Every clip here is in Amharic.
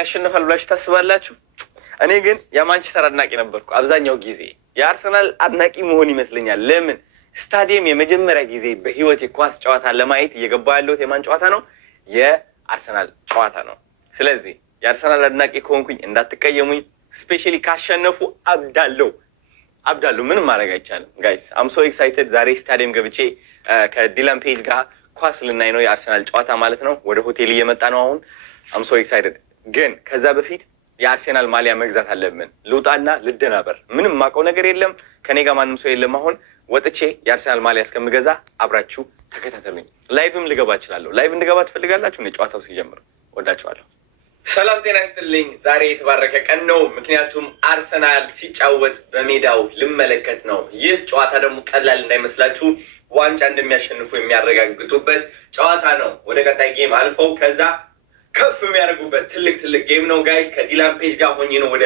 ያሸንፋል ብላችሁ ታስባላችሁ? እኔ ግን የማንቸስተር አድናቂ ነበርኩ አብዛኛው ጊዜ። የአርሰናል አድናቂ መሆን ይመስለኛል። ለምን ስታዲየም የመጀመሪያ ጊዜ በህይወት የኳስ ጨዋታ ለማየት እየገባ ያለሁት የማን ጨዋታ ነው? የአርሰናል ጨዋታ ነው። ስለዚህ የአርሰናል አድናቂ ከሆንኩኝ እንዳትቀየሙኝ። ስፔሻሊ ካሸነፉ አብዳለሁ። ምንም ማድረግ አይቻልም። ጋይስ አም ሶ ኤክሳይትድ። ዛሬ ስታዲየም ገብቼ ከዲላን ፔጅ ጋር ኳስ ልናይ ነው። የአርሰናል ጨዋታ ማለት ነው። ወደ ሆቴል እየመጣ ነው አሁን። አም ሶ ኤክሳይትድ። ግን ከዛ በፊት የአርሴናል ማሊያ መግዛት አለብን። ልውጣና ልደናበር። ምንም ማውቀው ነገር የለም። ከኔ ጋር ማንም ሰው የለም። አሁን ወጥቼ የአርሴናል ማሊያ እስከምገዛ አብራችሁ ተከታተሉኝ። ላይቭም ልገባ እችላለሁ። ላይቭ እንድገባ ትፈልጋላችሁ? ጨዋታው ሲጀምር ወዳችኋለሁ። ሰላም ጤና ይስጥልኝ። ዛሬ የተባረከ ቀን ነው። ምክንያቱም አርሰናል ሲጫወት በሜዳው ልመለከት ነው። ይህ ጨዋታ ደግሞ ቀላል እንዳይመስላችሁ ዋንጫ እንደሚያሸንፉ የሚያረጋግጡበት ጨዋታ ነው። ወደ ቀጣይ ጌም አልፈው ከዛ ከፍ የሚያደርጉበት ትልቅ ጌም ነው ጋይስ። ከዲላን ፔጅ ጋር ሆኜ ነው ወደ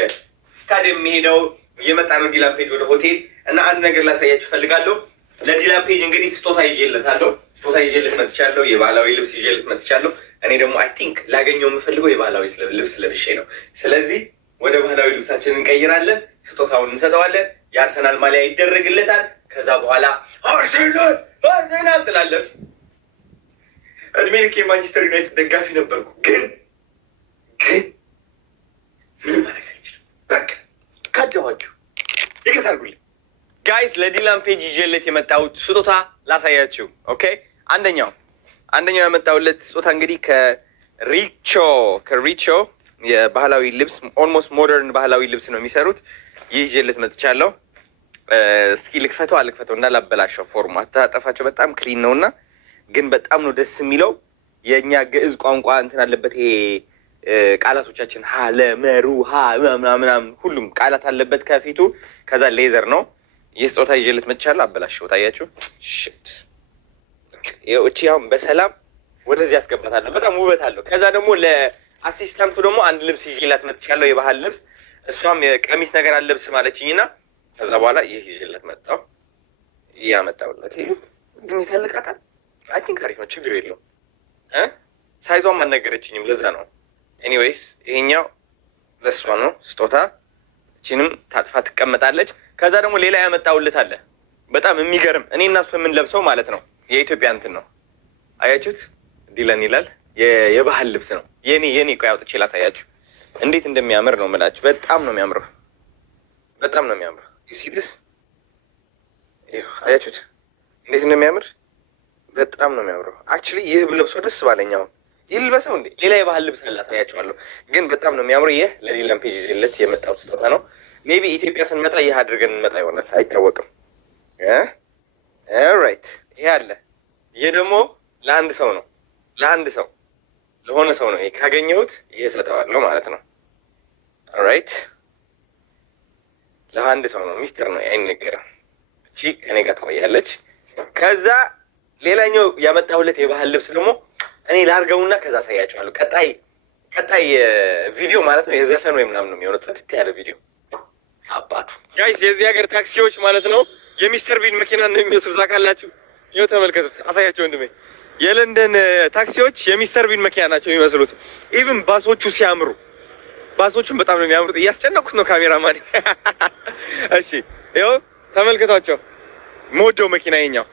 ስታዲየም የሚሄደው። እየመጣ ነው ዲላን ፔጅ ወደ ሆቴል እና አንድ ነገር ላሳያችሁ ፈልጋለሁ። ለዲላን ፔጅ እንግዲህ ስጦታ ይዤለታለሁ። ስጦታ ይዤለት መጥቻለሁ። የባህላዊ ልብስ ይዤለት መጥቻለሁ። እኔ ደግሞ አይ ቲንክ ላገኘው የምፈልገው የባህላዊ ልብስ ለብሼ ነው። ስለዚህ ወደ ባህላዊ ልብሳችን እንቀይራለን። ስጦታውን እንሰጠዋለን። የአርሰናል ማሊያ ይደረግለታል። ከዛ በኋላ አርሰናል ትላለህ። እድሜ ልክ የማንቸስተር ዩናይትድ ደጋፊ ነበርኩ፣ ግን ምንም ማድረግ አይችልም። በቃ ካደዋችሁ ይቅርታ አድርጉልኝ ጋይስ። ለዲላን ፔጅ ይዤለት የመጣሁት ስጦታ ላሳያችሁ። ኦኬ፣ አንደኛው ያመጣሁለት ስጦታ እንግዲህ ከሪቾ የባህላዊ ልብስ ኦልሞስት ሞደርን ባህላዊ ልብስ ነው የሚሰሩት። ይህ ይዤለት መጥቻለሁ። እስኪ ልክፈተው እንዳላበላሸው ፎርሙ አታጠፋቸው። በጣም ክሊን ነው እና ግን በጣም ነው ደስ የሚለው። የእኛ ግዕዝ ቋንቋ እንትን አለበት። ይሄ ቃላቶቻችን ሀ ለመሩ ሀ ምናምን ሁሉም ቃላት አለበት ከፊቱ። ከዛ ሌዘር ነው። የስጦታ ይዤለት መጥቻለሁ። አበላሸው ታያችሁ። ሽት እቺ አሁን በሰላም ወደዚህ ያስገባታለሁ። በጣም ውበት አለው። ከዛ ደግሞ ለአሲስታንቱ ደግሞ አንድ ልብስ ይዤላት መጥቻለሁ፣ የባህል ልብስ። እሷም የቀሚስ ነገር አለብስ ማለችኝና ከዛ በኋላ ይህ ይዤላት መጣሁ። ያመጣሁለት ይሄ ግን ይተልቃታል። አይ ቲንክ አሪፍ ነው፣ ችግር የለውም። ሳይዟም አልነገረችኝም፣ ለዛ ነው። ኤኒዌይስ ይሄኛው ለእሷ ነው ስጦታ። እቺንም ታጥፋ ትቀመጣለች። ከዛ ደግሞ ሌላ ያመጣሁለት አለ፣ በጣም የሚገርም እኔ እና እሱ የምንለብሰው ማለት ነው። የኢትዮጵያ እንትን ነው፣ አያችሁት? ዲላን ይላል። የባህል ልብስ ነው የኔ። ቆይ አውጥቼ ላሳያችሁ እንዴት እንደሚያምር ነው የምላችሁ። በጣም ነው የሚያምረው፣ በጣም ነው የሚያምረው። ሲትስ አያችሁት እንዴት እንደሚያምር? በጣም ነው የሚያምረው። አክቹሊ ይህ ለብሶ ደስ ባለኛው ይልበሰው እንዴ። ሌላ የባህል ልብስ ላሳያችኋለሁ፣ ግን በጣም ነው የሚያምረው። ይህ ለዲላን ፔጅ ይዤለት የመጣው ስጦታ ነው። ሜቢ ኢትዮጵያ ስንመጣ ይህ አድርገን እንመጣ ይሆናል፣ አይታወቅም። ኦልራይት፣ ይሄ አለ። ይሄ ደግሞ ለአንድ ሰው ነው፣ ለሆነ ሰው ነው። ይሄ ካገኘሁት ይሄ ሰጠዋለሁ ማለት ነው። ኦልራይት፣ ለአንድ ሰው ነው። ሚስጥር ነው፣ አይነገርም። እቺ ከኔ ጋር ትቆያለች። ከዛ ሌላኛው ያመጣሁለት የባህል ልብስ ደግሞ እኔ ላርገውና ከዛ አሳያችኋለሁ። ቀጣይ ቪዲዮ ማለት ነው። የዘፈን ወይ ምናምን ነው የሚሆነው፣ ጽድት ያለ ቪዲዮ። አባቱ ጋይስ፣ የዚህ ሀገር ታክሲዎች ማለት ነው የሚስተር ቢን መኪና ነው የሚመስሉት። ታውቃላችሁ? ይኸው ተመልከቱት፣ አሳያቸው ወንድሜ። የለንደን ታክሲዎች የሚስተር ቢን መኪና ናቸው የሚመስሉት። ኢቭን ባሶቹ ሲያምሩ፣ ባሶቹን በጣም ነው የሚያምሩት። እያስጨነኩት ነው ካሜራማን። እሺ ይኸው ተመልከቷቸው። ሞደው መኪና የኛው።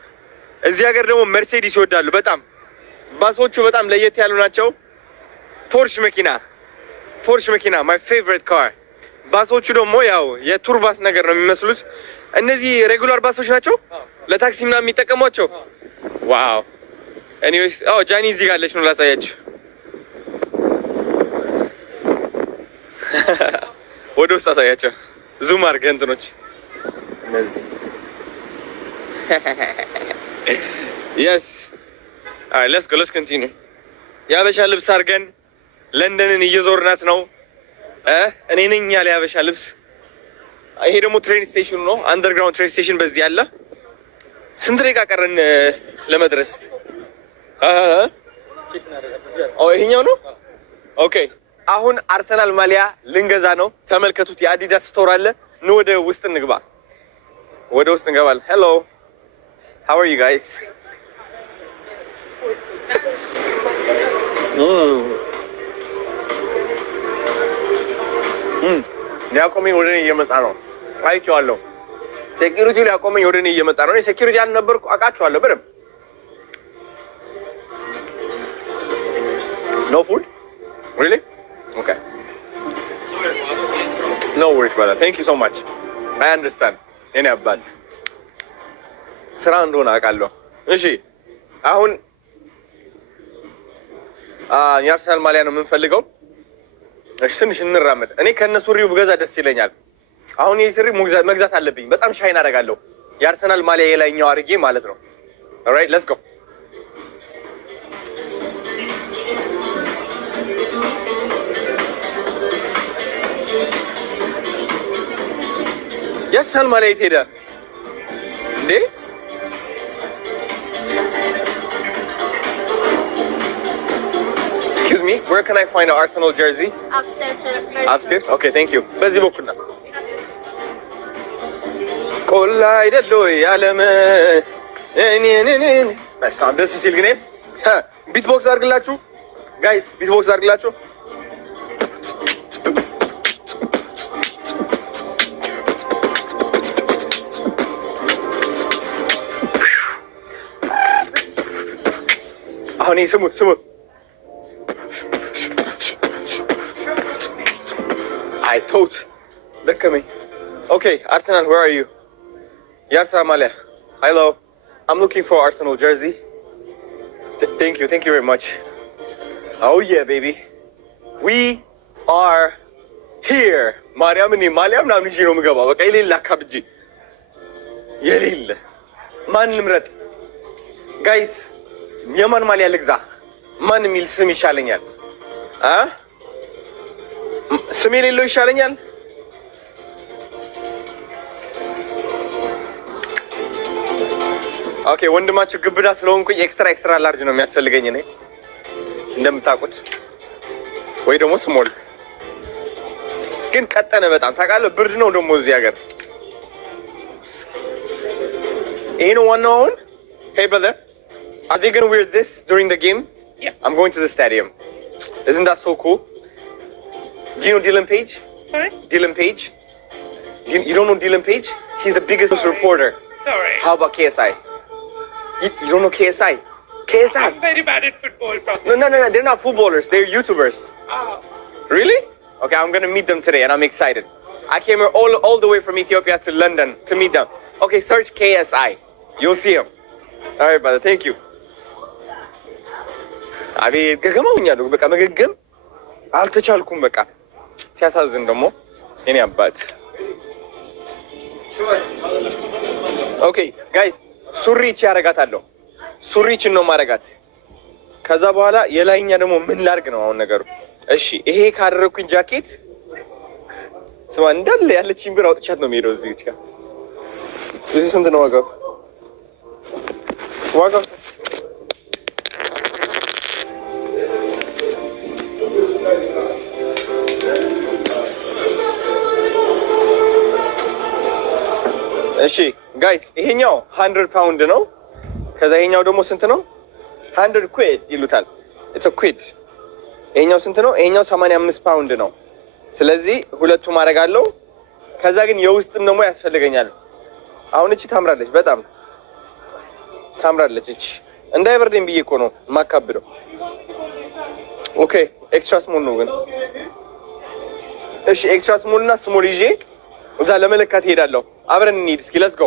እዚህ ሀገር ደግሞ መርሴዲስ ይወዳሉ በጣም። ባሶቹ በጣም ለየት ያሉ ናቸው። ፖርሽ መኪና ማይ ፌቨሪት ካር። ባሶቹ ደግሞ ያው የቱር ባስ ነገር ነው የሚመስሉት። እነዚህ ሬጉላር ባሶች ናቸው ለታክሲ ምናምን የሚጠቀሟቸው። ዋው። ኤኒዌይስ ጃኒ እዚህ ጋር አለች ነው ላሳያችሁ። ወደ ውስጥ አሳያቸው። ዙም አድርገህ እንትኖች እነዚህ yes let's continue። የሀበሻ ልብስ አድርገን ለንደንን እየዞርናት ነው። እኔ ነኝ ያለ የሀበሻ ልብስ። ይሄ ደግሞ ትሬን ስቴሽኑ ነው፣ አንደርግራውንድ ትሬን ስቴሽን በዚህ አለ። ስንት ደቂቃ ቀረን ለመድረስ? ይሄኛው ነው። ኦኬ፣ አሁን አርሰናል ማሊያ ልንገዛ ነው። ተመልከቱት፣ የአዲዳስ ስቶር አለ። ኑ ወደ ውስጥ እንግባ። ወደ ውስጥ እንገባለን። ሄሎ how are you guys? ሊያቆመኝ ወደ እኔ እየመጣ ነው። አይቼዋለሁ። ሴኪሪቲ ሊያቆመኝ ወደ እኔ እየመጣ ነው። እኔ ሴኪሪቲ አልነበርኩ፣ አውቃቸዋለሁ በደምብ። ኖ ፉድ ሪሊ ኦኬ ኖ ወሪስ ብራዘር ቴንክ ዩ ሶ ማች አይ አንደርስታንድ። የኔ አባት ስራ እንደሆነ አውቃለሁ። እሺ አሁን የአርሰናል ማሊያ ነው የምንፈልገው። እሺ ትንሽ እንራመድ። እኔ ከነ ሱሪው ብገዛ ደስ ይለኛል። አሁን ይሄ ሱሪ መግዛት አለብኝ። በጣም ሻይን አደርጋለሁ። የአርሰናል ማሊያ የላይኛው አድርጌ ማለት ነው። ኦልራይት ሌትስ ጎ። የአርሰናል ማሊያ የት ሄደ እንዴ? Excuse me, where can I find an Arsenal jersey? Upstairs? Okay, thank you. በዚህ በኩል ነው። ቆላ አይደለ ያለም በጣም ደስ ሲል ግን ቢትቦክስ አድርግላችሁ ጋይስ፣ ቢትቦክስ አድርግላችሁ። አሁን ስሙት ስሙት። I thought ደከመኝ። Okay, Arsenal, where are you? Arsenal Malia. Hello. I'm looking for Arsenal jersey. Thank you very much. Oh yeah, baby. We are here. Mariam ni Mariam na miji no mgaba. Baka ililla kabji. Yelilla. Man nimrat. Guys, የማን ማሊያ ልግዛ? ማን የሚል ስም ይሻለኛል? ስም የሌለው ይሻለኛል? ኦኬ ወንድማችሁ ግብዳ ስለሆንኩኝ ኤክስትራ ላርጅ ነው የሚያስፈልገኝ እኔ እንደምታውቁት፣ ወይ ደግሞ ስሞል። ግን ቀጠነ በጣም ታውቃለህ፣ ብርድ ነው ደግሞ እዚህ ሀገር። ይሄ ነው ዋናው አሁን። Hey brother, are they going to wear this during the game? Yeah. I'm going to the stadium. Isn't that so cool? Do you know Dylan Page? Sorry? Dylan Page? You don't know Dylan Page? He's the biggest reporter. Sorry. How about KSI? You don't know KSI? KSI? I'm very bad at football, probably. No. They're not footballers. They're YouTubers. Oh. Really? Okay, I'm going to meet them today and I'm excited. I came here all the way from Ethiopia to London to meet them. Okay, search KSI. You'll see him. All right, brother. Thank you. አቤት ገገማውኛለሁ። በቃ መገገም አልተቻልኩም። በቃ ሲያሳዝን ደግሞ የኔ አባት። ኦኬ ጋይስ፣ ሱሪች ያረጋታለሁ። ሱሪችን ነው ማረጋት። ከዛ በኋላ የላይኛ ደግሞ ምን ላርግ ነው አሁን ነገሩ። እሺ ይሄ ካደረኩኝ ጃኬት ስማ እንዳለ ያለችኝ ብር አውጥቻት ነው የሚሄደው እዚህ ጋር። እዚህ ስንት ነው ዋጋው? ዋጋው እሺ ጋይስ ይሄኛው 100 ፓውንድ ነው። ከዛ ይሄኛው ደግሞ ስንት ነው? 100 ኩዊድ ይሉታል። ኢትስ አ ኩዊድ። ይሄኛው ስንት ነው? ይሄኛው 85 ፓውንድ ነው። ስለዚህ ሁለቱ ማድረግ አለው። ከዛ ግን የውስጥም ደግሞ ያስፈልገኛል። አሁን እቺ ታምራለች፣ በጣም ታምራለች። እቺ እንዳይበርደኝ ብዬ እኮ ነው የማካብደው። ኦኬ ኤክስትራ ስሞል ነው ግን። እሺ ኤክስትራ ስሞል እና ስሞል ይዤ እዛ ለመለካት እሄዳለሁ። አብረን እንሂድ እስኪ። ሌትስ ጎ።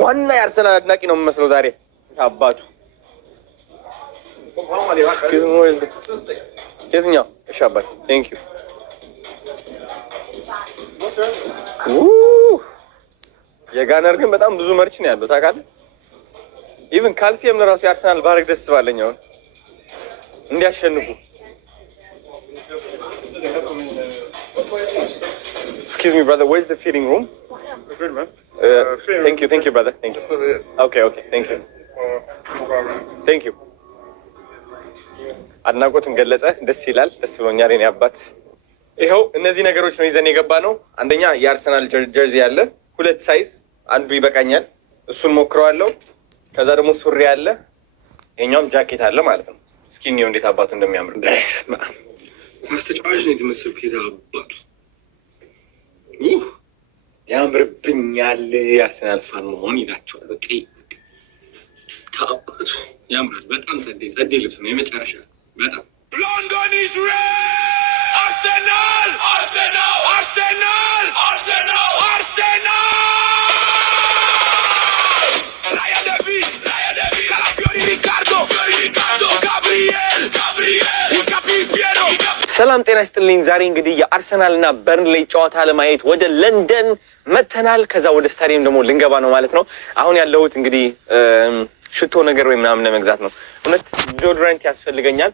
ዋና የአርሰናል አድናቂ ነው የምመስለው ዛሬ አባቱ። የትኛው? እሺ አባት ቴንክ ዩ። የጋነር ግን በጣም ብዙ መርች ነው ያለው ታውቃለህ። ኢቭን ካልሲየም ለራሱ የአርሰናል ባረግ ደስ ባለኝ አሁን እንዲያሸንፉ። Excuse me, brother. Where's the feeding room? Good, man. Thank you, brother. Thank you. Okay, thank you. Thank you. አድናቆቱን ገለጸ። ደስ ይላል። ደስ ብሎኛል የኔ አባት። ይኸው እነዚህ ነገሮች ነው ይዘን የገባ ነው። አንደኛ የአርሰናል ጀርዚ አለ፣ 2 ሳይዝ፣ አንዱ ይበቃኛል። እሱን ሞክረዋለሁ። ከዛ ደግሞ ሱሪ አለ፣ ይሄኛውም ጃኬት አለ ማለት ነው። እስኪ እኔው እንዴት አባቱ እንደሚያምር ማስተጫዋች ነው የተመሰልኩት። አባቱ ያምርብኛል የአርሰናል ፋን መሆን ይላቸዋል። በቃ ታውቁት ያምራል። በጣም ጸዴ ልብስ ነው የመጨረሻ በጣም London is red! Arsenal! Arsenal! Arsenal! Arsenal! Arsenal! Raya David! Raya David! Calafiori Ricardo! Ricardo! Gabriel! Gabriel! Incapi Piero! ሰላም ጤና ይስጥልኝ። ዛሬ እንግዲህ የአርሰናል እና በርንሌይ ጨዋታ ለማየት ወደ ለንደን መተናል። ከዛ ወደ ስታዲየም ደግሞ ልንገባ ነው ማለት ነው። አሁን ያለሁት እንግዲህ ሽቶ ነገር ወይ ምናምን ለመግዛት ነው። እውነት ዲዮድራንት ያስፈልገኛል።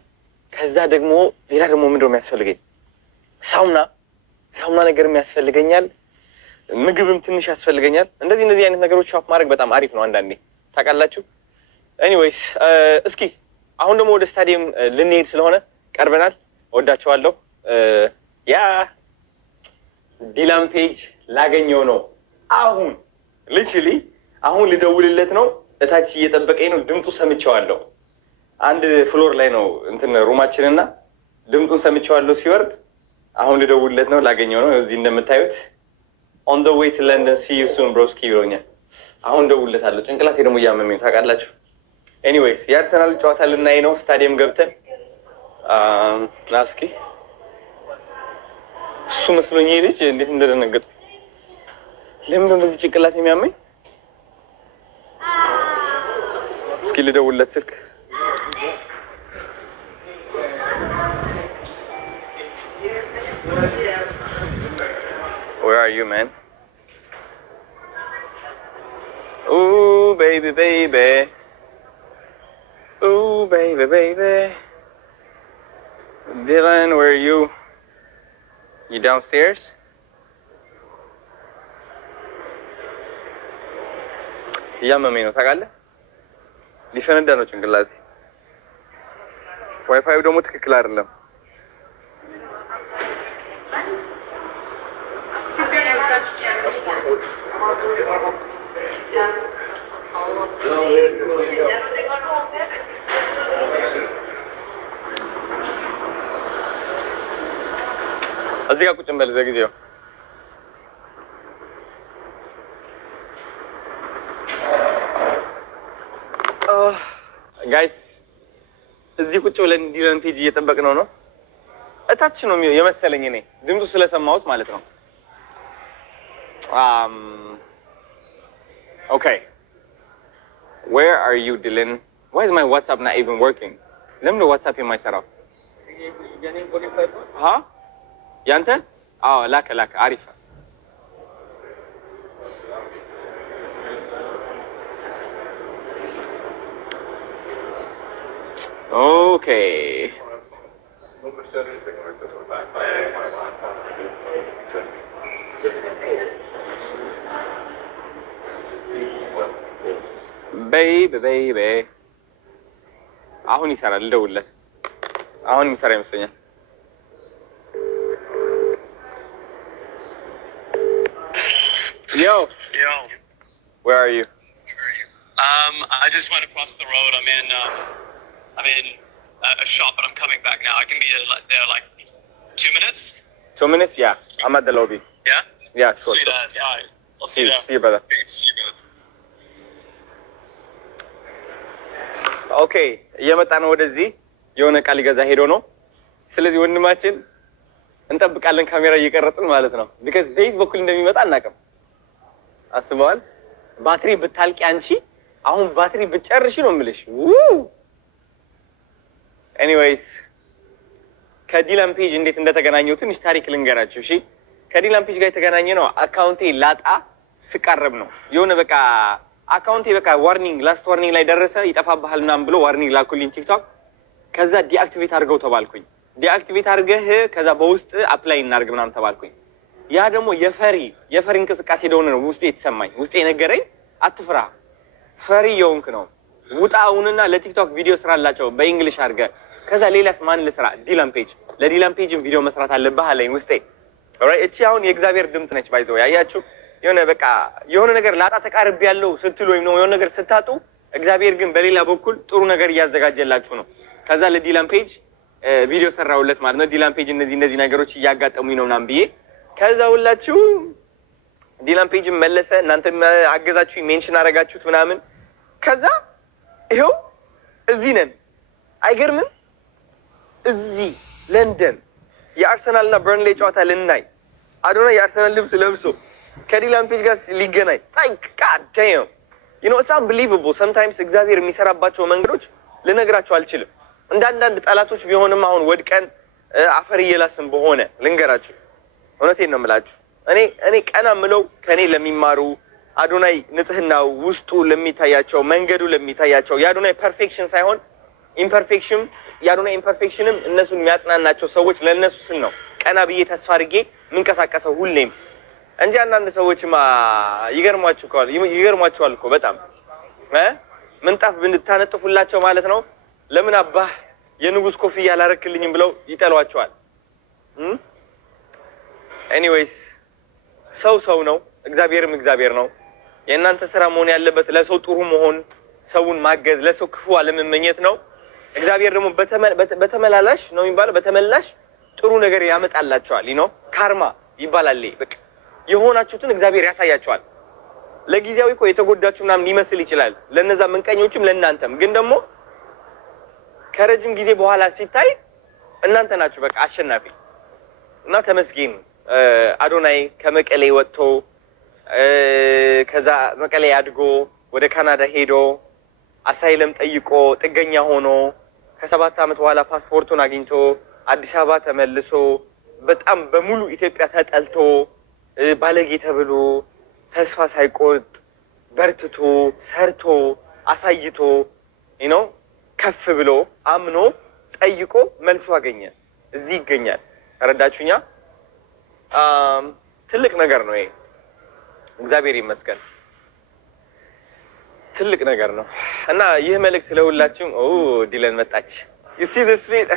ከዛ ደግሞ ሌላ ደግሞ ምንድነው የሚያስፈልገኝ? ሳሙና ነገርም ያስፈልገኛል። ምግብም ትንሽ ያስፈልገኛል። እንደዚህ አይነት ነገሮች ሻፕ ማድረግ በጣም አሪፍ ነው አንዳንዴ ታውቃላችሁ። ኤኒዌይስ እስኪ አሁን ደግሞ ወደ ስታዲየም ልንሄድ ስለሆነ ቀርበናል። ወዳቸዋለሁ። ያ ዲላን ፔጅ ላገኘው ነው አሁን ሊትራሊ አሁን ልደውልለት ነው። እታች እየጠበቀኝ ነው። ድምፁ ሰምቼዋለሁ። አንድ ፍሎር ላይ ነው እንትን ሩማችንና ድምፁን ሰምቼዋለሁ ሲወርድ። አሁን ልደውልለት ነው ላገኘው ነው። እዚህ እንደምታዩት ኦን ዘ ዌይ ቱ ለንደን ሲ ዩ ሱን ብሮስኪ ብሎኛል። አሁን እደውልለታለሁ። ጭንቅላቴ ደግሞ እያመመኝ ታውቃላችሁ። ኤኒዌይስ የአርሰናል ጨዋታ ልናይ ነው ስታዲየም ገብተን ናስኪ እሱ መስሎኝ ልጅ እንዴት እንደደነገጥኩ። ለምን እንደዚህ ጭንቅላት የሚያመኝ? እስኪ ልደውልለት ስልክ። Where are you, man? Ooh, baby, baby. Ooh, baby, baby. Dylan, where are you? You downstairs? እያመመኝ ነው ታውቃለህ። ሊፈነዳ ነው ጭንቅላቴ። ዋይፋዩ ደግሞ ትክክል አይደለም። እዚህ ጋር ቁጭ እንበል ለጊዜው። ጋይስ እዚህ ቁጭ ብለን ዲላን ፔጅ እየጠበቅነው ነው። እታች ነው የመሰለኝ እኔ ድምፁ ስለሰማሁት ማለት ነው። Okay. Where are you, Dylan? Why is my WhatsApp not even working? ለምን ነው WhatsApp የማይሰራው? ያንተ? አዎ ላከ አሪፍ። ኦኬ ቤቢ አሁን ይሰራል። ልደውልለት። አሁን የሚሰራ ይመስለኛል። Yo. Where are you? I just went across the road. I'm in a shop, but I'm coming back now. I can be there like 2 minutes. 2 minutes? Yeah. I'm at the lobby. Yeah? Yeah, sure. See that. All right. I'll see you there. See you, brother. See you, brother. ኦኬ እየመጣ ነው ወደዚህ። የሆነ ቃል ሊገዛ ሄዶ ነው። ስለዚህ ወንድማችን እንጠብቃለን ካሜራ እየቀረጽን ማለት ነው። ቢካዝ በየት በኩል እንደሚመጣ አናውቅም። አስበዋል። ባትሪ ብታልቂ አንቺ አሁን ባትሪ ብጨርሽ ነው የምልሽ። ኤኒዌይስ ከዲላን ፔጅ እንዴት እንደተገናኘው ትንሽ ታሪክ ልንገራችሁ። እሺ ከዲላን ፔጅ ጋር የተገናኘ ነው አካውንቴ ላጣ ስቃረብ ነው። የሆነ በቃ አካውንቴ በቃ ዋርኒንግ ላስት ዋርኒንግ ላይ ደረሰ ይጠፋብሃል ምናምን ብሎ ዋርኒንግ ላኩልኝ ቲክቶክ። ከዛ ዲአክቲቬት አድርገው ተባልኩኝ። ዲአክቲቬት አድርገህ ከዛ በውስጥ አፕላይ እናድርግ ምናምን ተባልኩኝ። ያ ደግሞ የፈሪ እንቅስቃሴ እንደሆነ ነው ውስጤ የተሰማኝ። ውስጤ ነገረኝ አትፍራ፣ ፈሪ የሆንክ ነው ውጣ አሁንና ለቲክቶክ ቪዲዮ ስራላቸው በእንግሊሽ አድርገህ። ከዛ ሌላስ ማን ልስራ? ዲላን ፔጅ። ለዲላን ፔጅም ቪዲዮ መስራት አለብህ አለኝ ውስጤ። ኦልራይት እቺ አሁን የእግዚአብሔር ድምጽ ነች። ባይዘው ያያችሁ የሆነ በቃ የሆነ ነገር ላጣ ተቃርብ ያለው ስትሉ ወይም ነው የሆነ ነገር ስታጡ እግዚአብሔር ግን በሌላ በኩል ጥሩ ነገር እያዘጋጀላችሁ ነው። ከዛ ለዲላን ፔጅ ቪዲዮ ሰራውለት ማለት ነው። ዲላን ፔጅ እነዚህ ነገሮች እያጋጠሙኝ ነው ምናምን ብዬ ከዛ ሁላችሁ ዲላን ፔጅም መለሰ፣ እናንተም አገዛችሁ፣ ሜንሽን አረጋችሁት ምናምን። ከዛ ይኸው እዚህ ነን። አይገርምም? እዚህ ለንደን የአርሰናልና በርንሌ ጨዋታ ልናይ አዶናይ የአርሰናል ልብስ ለብሶ ከዲላን ፔጅ ጋር ሊገናኝ ቃዳም ኢትስ አንቢሊቨብል። ሰምታይምስ እግዚአብሔር የሚሰራባቸው መንገዶች ልነግራቸው አልችልም። እንዳንዳንድ ጠላቶች ቢሆንም አሁን ወድቀን አፈር እየላስን በሆነ ልንገራችሁ። እውነቴን ነው የምላችሁ። እኔ ቀና ምለው ከእኔ ለሚማሩ አዶናይ ንጽህናው ውስጡ ለሚታያቸው መንገዱ ለሚታያቸው የአዶናይ ፐርፌክሽን ሳይሆን ኢምፐርፌክሽን የአዶናይ ኢምፐርፌክሽንም እነሱን የሚያጽናናቸው ሰዎች ለእነሱ ስል ነው ቀና ብዬ ተስፋ አድርጌ የምንቀሳቀሰው ሁሌም እንጂ አንዳንድ ሰዎችማ ይገርሟቸዋል እኮ በጣም ምንጣፍ ብንታነጥፉላቸው ማለት ነው ለምን አባህ የንጉስ ኮፍያ አላረክልኝም ብለው ይጠሏቸዋል። ኤኒዌይስ ሰው ነው፣ እግዚአብሔርም እግዚአብሔር ነው። የእናንተ ስራ መሆን ያለበት ለሰው ጥሩ መሆን፣ ሰውን ማገዝ፣ ለሰው ክፉ አለመመኘት ነው። እግዚአብሔር ደግሞ በተመላላሽ ነው የሚባለው፣ በተመላሽ ጥሩ ነገር ያመጣላቸዋል። ካርማ ይባላል። በቃ የሆናችሁትን እግዚአብሔር ያሳያቸዋል። ለጊዜያዊ እኮ የተጎዳችሁ ምናምን ሊመስል ይችላል፣ ለነዛ ምንቀኞችም ለእናንተም። ግን ደግሞ ከረጅም ጊዜ በኋላ ሲታይ እናንተ ናችሁ በቃ አሸናፊ እና ተመስገን። አዶናይ ከመቀሌ ወጥቶ ከዛ መቀሌ አድጎ ወደ ካናዳ ሄዶ አሳይለም ጠይቆ ጥገኛ ሆኖ ከ7 ዓመት በኋላ ፓስፖርቱን አግኝቶ አዲስ አበባ ተመልሶ በጣም በሙሉ ኢትዮጵያ ተጠልቶ ባለጌ ተብሎ ተስፋ ሳይቆርጥ በርትቶ ሰርቶ አሳይቶ ከፍ ብሎ አምኖ ጠይቆ መልሶ አገኘ። እዚህ ይገኛል። ተረዳችሁኛ? ትልቅ ነገር ነው ይሄ። እግዚአብሔር ይመስገን። ትልቅ ነገር ነው እና ይህ መልእክት ለሁላችሁም። ዲለን መጣች። you see this feet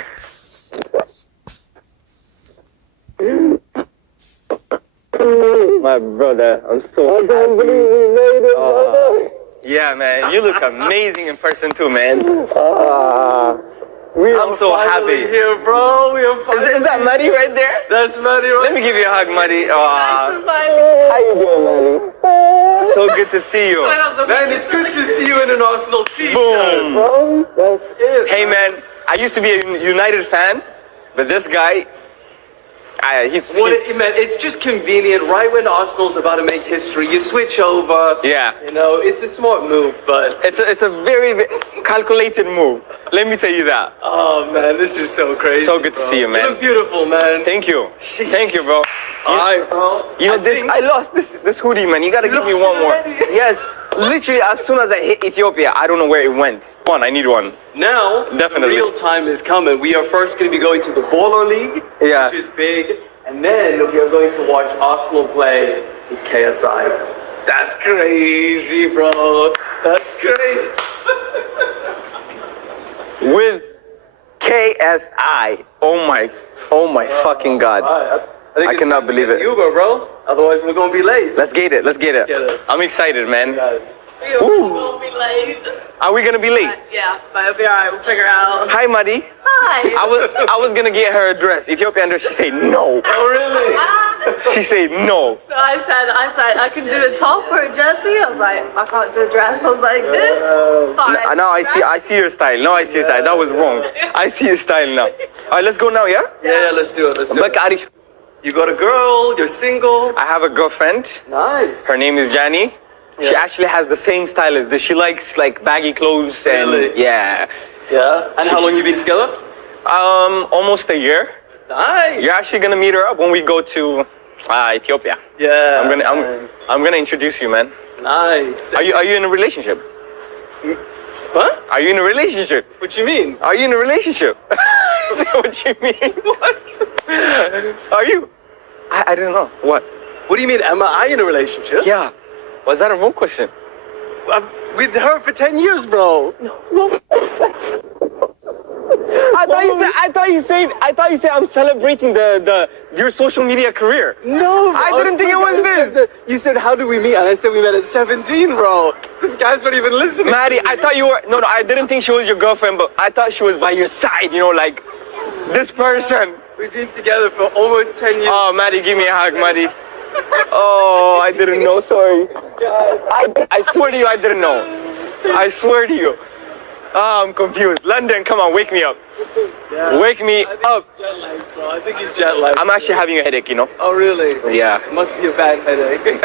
my brother, I'm so happy. Yeah man, you look amazing in person too, man. I'm so happy here, bro. Is that Muddy right there? That's Muddy. Let me give you a hug, Muddy. Nice and funny. How you doing, Muddy? So good to see you. Man, it's good to see you in an Arsenal t-shirt. Boom. Bro, that's it. Hey man, I used to be a United fan, but this guy, man, it's just convenient. Right when Arsenal's about to make history, you switch over. Yeah. It's a smart move, but it's a very, very calculated move. Let me tell you that. Oh man, this is so crazy. So good to see you, man. You look beautiful, man. Thank you. Thank you, bro. Alright, bro. I lost this hoodie, man. You gotta give me one more. Yes. Literally, as soon as I hit Ethiopia, I don't know where it went. One, I need one. Now, definitely, the real time is coming. We are first going to be going to the Baller League, which is big, and then we are going to watch Arsenal play with KSI. That's crazy, bro. That's crazy. With KSI. Oh my fucking God. I cannot believe it. Uber, bro. Otherwise, we're gonna be late. Let's get it. Let's get it. I'm excited, man. Guys. We won't be late. Are we gonna be late? Yeah, but it'll be alright. We'll figure it out. Hi, Muddy. Hi. I was gonna get her a dress, Ethiopian dress. She said no. Oh, really? She said no. I said I can do a top or a Jessie. I was like, I can't do a dress. I was like, this. Fine. Now I see your style. Now I see your style. That was wrong. I see your style now. All right, let's go now, yeah? Yeah, let's do it. Let's do it. You got a girl. You're single. I have a girlfriend. Nice. Her name is Jani. Yeah. She actually has the same style as this. She likes like baggy clothes and Really? yeah. And how long you been together? Almost a year. Nice. You're actually gonna meet her up when we go to Ethiopia. Yeah. I'm gonna introduce you, man. Nice. Are you in a relationship? Huh? Are you in a relationship? What you mean? Are you in a relationship? Is that what you mean? What? Are you? I don't know. What? What do you mean? Am I in a relationship? Yeah. Was that a wrong question? I'm with her for 10 years, bro. I thought you said I'm celebrating your social media career. No, bro. I didn't think it was this. You said, how did we meet? And I said we met at 17, bro. This guy's not even listening. Maddie, I thought you were... No, I didn't think she was your girlfriend, but I thought she was by your side, like this person. We've been together for almost 10 years. Oh, Maddie, give me a hug, Maddie. Oh, I didn't know. Sorry. I swear to you, I didn't know. I swear to you. Oh, I'm confused. London, come on, wake me up. Yeah. Wake me up. Jet lag, bro. I think he's jet lag. I'm actually having a headache, you know. Oh, really? Yeah. It must be a bad headache.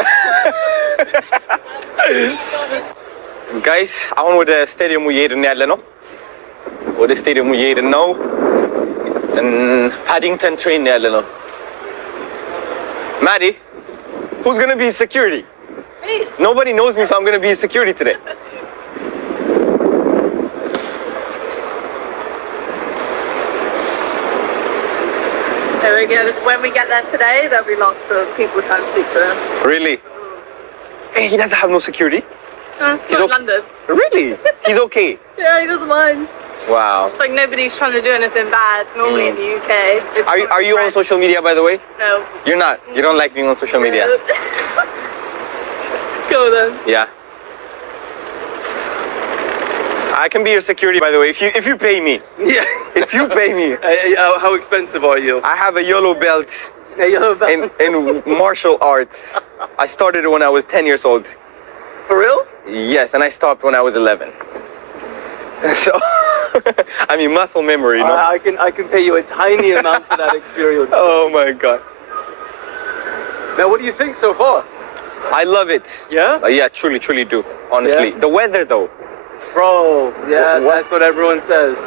Guys, አሁን ወደ ስቴዲየሙ እየሄድን ያለ ነው። ወደ ስቴዲየሙ እየሄድን ነው። ፓዲንግተን ትሬን ያለ ነው። Maddie, who's gonna be security? Me. Nobody knows me, so I'm gonna be security today. When we get there today, there'll be lots of people trying to speak to him. Really? Hey, he doesn't have no security. He's in London. Really? He's okay. Yeah, he doesn't mind. Wow. It's like nobody's trying to do anything bad. Normally in the UK. Are you on social media, by the way? No. You're not. You don't like being on social media. Go then. Yeah. I can be your security, by the way, if you pay me. Yeah. If you pay me. How expensive are you? I have a yellow belt A yellow belt. in martial arts. I started when I was 10 years old. For real? Yes, and I stopped when I was 11. So, I mean, muscle memory, no? I can pay you a tiny amount for that experience. Oh my God. Now, what do you think so far? I love it. Yeah? Yeah, truly do. Honestly. Yeah? The weather, though. Bro, yeah, What? that's what everyone says.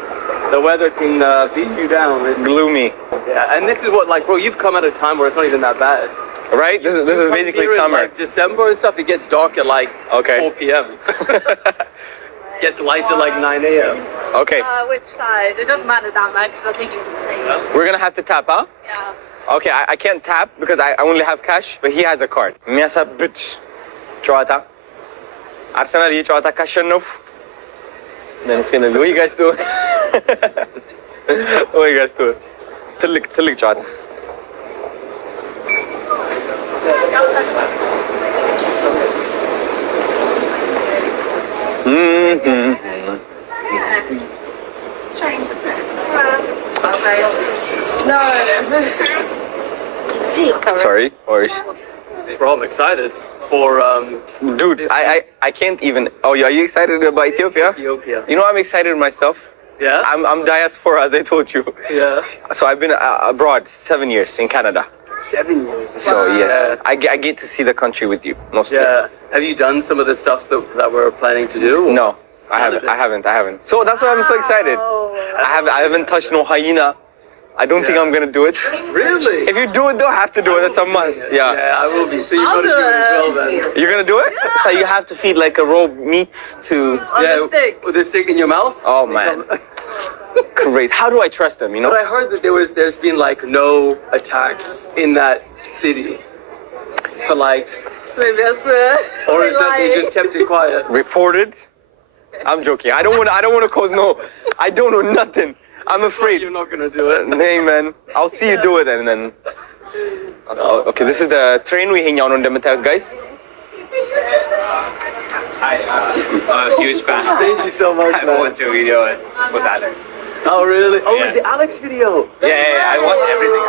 The weather can beat you down. It's gloomy. Yeah, and this is what, like, bro, you've come at a time where it's not even that bad. Right? This is Come basically here in, summer. like, December and stuff, it gets dark at like Okay. 4 p.m. Gets light at like 9 a.m. Okay. Which side? It doesn't matter down there because I think you can pay. We're gonna have to tap, huh? Yeah. Okay, I can't tap because I only have cash, but he has a card. የሚያሳብድ ጨዋታ አርሰናል የጨዋታ ካሸነፉ then it's gonna be what you guys doing? What you guys doing? ትልቅ ጨዋታ No. Sorry, Oris. Bro, I'm excited for Dude, I can't even. Oh, are you excited about Ethiopia? Ethiopia. You know, I'm excited myself. Yeah? I'm diaspora, as I told you. Yeah. So I've been abroad 7 years in Canada. 7 years. So yes, I get to see the country with you mostly. Yeah. Have you done some of the stuff that we're planning to do? No, I haven't. So that's why I'm so excited. I haven't touched no hyena. I don't think I'm gonna do it. Really? If you do it though, I have to do it. That's a must. Yeah. Yeah, I will be. So you're I'll gonna do do it as it. well then. You're gonna do it? So you have to feed like a raw meat to. On the stick. With the stick in your mouth? Oh man, great. How do I trust them? You know? But I heard that there's been like no attacks in that city for like, Maybe I swear. or is that they just kept it quiet? Reported. I'm joking. I don't want to cause no. I don't know nothing. I'm afraid. You're not gonna do it. Hey man, I'll see you do it and then. Okay, this is the train we hang out on the guys. Hi, huge fan. Thank you so much, I man. watched your video with Alex. Oh really? Oh, Yeah. the Alex video. Yeah, I watched everything.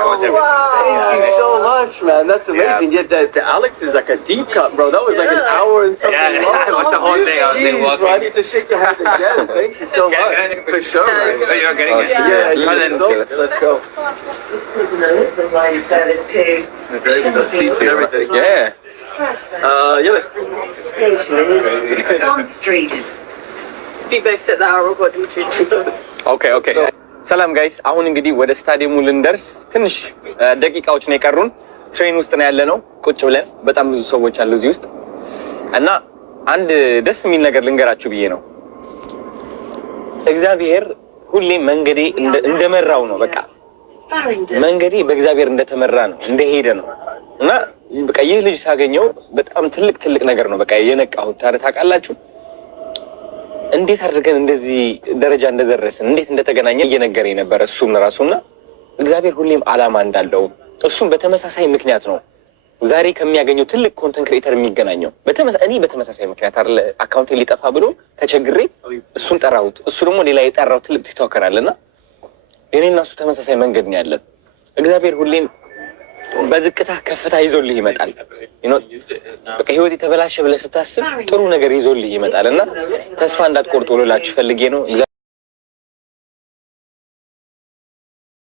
Thank you so much, man. That's amazing. Yeah, the Alex is like a deep cut, bro. That was like an hour and something Yeah, long. I watched the whole thing. I was there Jeez, bro, I walking. need to shake your hand again. Thank you so Can I much. get a For sure, man. Oh, you're getting it? Yeah, Well, then, let's go. Listen, line service to The seats and everything. Yeah. Yeah, let's. station is Bond Street. You both sit there, I'll record YouTube. ኦኬ ሰላም ጋይስ፣ አሁን እንግዲህ ወደ ስታዲየሙ ልንደርስ ትንሽ ደቂቃዎች ነው የቀሩን። ትሬን ውስጥ ነው ያለነው ቁጭ ብለን። በጣም ብዙ ሰዎች አሉ እዚህ ውስጥ እና አንድ ደስ የሚል ነገር ልንገራችሁ ብዬ ነው። እግዚአብሔር ሁሌ መንገዴ እንደመራው ነው። በቃ መንገዴ በእግዚአብሔር እንደተመራ ነው፣ እንደሄደ ነው እና በቃ ይህ ልጅ ሳገኘው በጣም ትልቅ ነገር ነው በቃ የነቃሁት። ታውቃላችሁ እንዴት አድርገን እንደዚህ ደረጃ እንደደረስን እንዴት እንደተገናኘ እየነገረኝ ነበር እሱም ራሱና እግዚአብሔር ሁሌም ዓላማ እንዳለው እሱም በተመሳሳይ ምክንያት ነው ዛሬ ከሚያገኘው ትልቅ ኮንተንት ክሬተር የሚገናኘው። እኔ በተመሳሳይ ምክንያት አይደል አካውንቴ ሊጠፋ ብሎ ተቸግሬ እሱን ጠራሁት። እሱ ደግሞ ሌላ የጠራው ትልቅ ቲክቶከር አለና የኔና እሱ ተመሳሳይ መንገድ ነው ያለን። እግዚአብሔር ሁሌም በዝቅታ ከፍታ ይዞልህ ይመጣል። በቃ ህይወት የተበላሸ ብለህ ስታስብ ጥሩ ነገር ይዞልህ ይመጣልና ተስፋ እንዳትቆርጡ ልላችሁ ፈልጌ ነው።